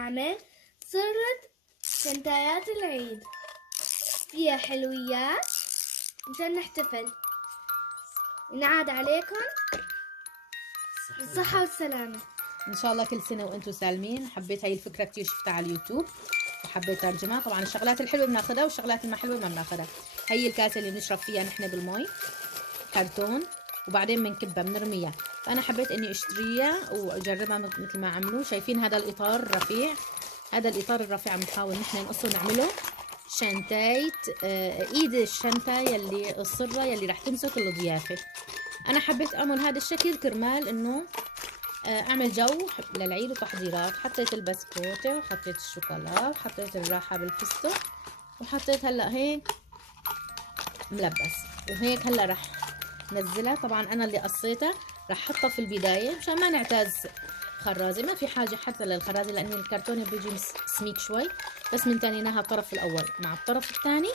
عامل صرت شنتايات العيد فيها حلويات مشان نحتفل. نعاد عليكم بالصحة والسلامة. ان شاء الله كل سنه وانتم سالمين. حبيت هاي الفكره كتير، شفتها على اليوتيوب وحبيت ترجمها. طبعا الشغلات الحلوه بناخذها والشغلات الما حلوه ما بناخذها. هي الكاسه اللي بنشرب فيها نحن بالمي، كرتون، وبعدين بنكبها بنرميها. فانا حبيت اني اشتريها واجربها مثل ما عملوا. شايفين هذا الاطار الرفيع؟ هذا الاطار الرفيع عم نحاول نحن نقصه نعمله شنتاية ايد الشنطه يلي الصره يلي راح تمسك الضيافه. انا حبيت اعمل هذا الشكل كرمال انه اعمل جو للعيد وتحضيرات. حطيت البسكوته وحطيت الشوكولا وحطيت الراحه بالفستق وحطيت هلا هيك ملبس، وهيك هلا رح نزلها. طبعا انا اللي قصيتها رح احطها في البدايه مشان ما نعتاز خرازه. ما في حاجه حتى للخرازه لان الكرتونه بيجي سميك شوي، بس منتنيناها الطرف الاول مع الطرف الثاني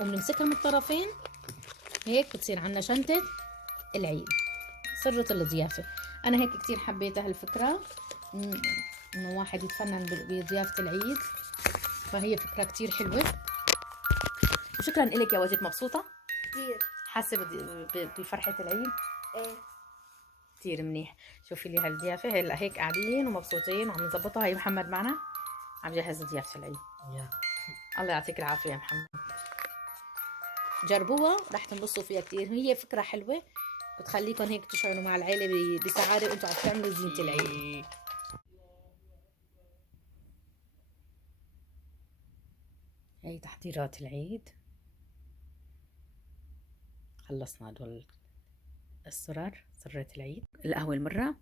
وبنمسكها من الطرفين. هيك بتصير عنا شنطه العيد، سرة الضيافة. أنا هيك كتير حبيت هالفكرة، إنه واحد يتفنن بضيافة العيد، فهي فكرة كتير حلوة. وشكرا إلك يا وجد. مبسوطة؟ كتير. حاسة بفرحة العيد؟ ايه كتير منيح. شوفي لي هالضيافة هلا هيك قاعدين ومبسوطين وعم نظبطها. هي محمد معنا عم جهز ضيافة العيد. الله يعطيك العافية يا محمد. جربوها رح تنبسطوا فيها كتير. هي فكرة حلوة بتخليكم هيك تشعروا مع العيلة بسعادة وانتم عم تعملوا زينة العيد. هي تحضيرات العيد. خلصنا هدول السرر، سرة العيد. القهوة المرة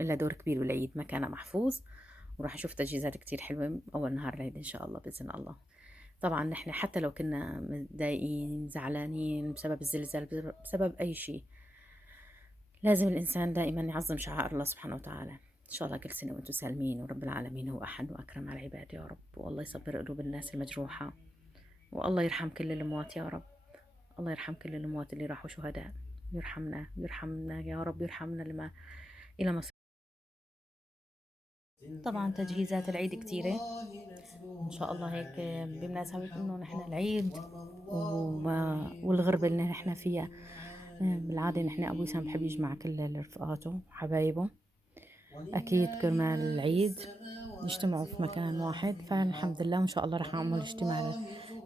إلا دور كبير بالعيد، مكانها محفوظ، وراح أشوف تجهيزات كتير حلوة أول نهار العيد إن شاء الله بإذن الله. طبعا نحن حتى لو كنا متضايقين زعلانين بسبب الزلزال، بسبب أي شيء، لازم الإنسان دائما يعظم شعائر الله سبحانه وتعالى. إن شاء الله كل سنة وأنتم سالمين، ورب العالمين هو أحد وأكرم على العباد يا رب. والله يصبر قلوب الناس المجروحة، والله يرحم كل الأموات يا رب. الله يرحم كل الأموات اللي راحوا شهداء. يرحمنا يا رب، يرحمنا لما إلى مصر. طبعا تجهيزات العيد كتيرة إن شاء الله. هيك بمناسبة إنه نحن العيد والغربة اللي نحن فيها، بالعادة نحن أبوي سام بحب يجمع كل رفقاته وحبايبه أكيد كرمال العيد يجتمعوا في مكان واحد. فالحمد لله وإن شاء الله رح أعمل اجتماع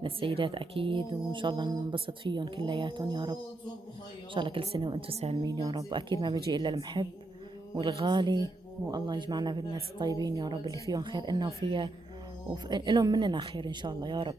للسيدات أكيد، وإن شاء الله ننبسط فيهم كلياتهم يا رب. إن شاء الله كل سنة وأنتم سالمين يا رب. أكيد ما بيجي إلا المحب والغالي، والله يجمعنا بالناس الطيبين يا رب اللي فيهم خير إلنا وفيها، وإلهم مننا خير إن شاء الله يا رب.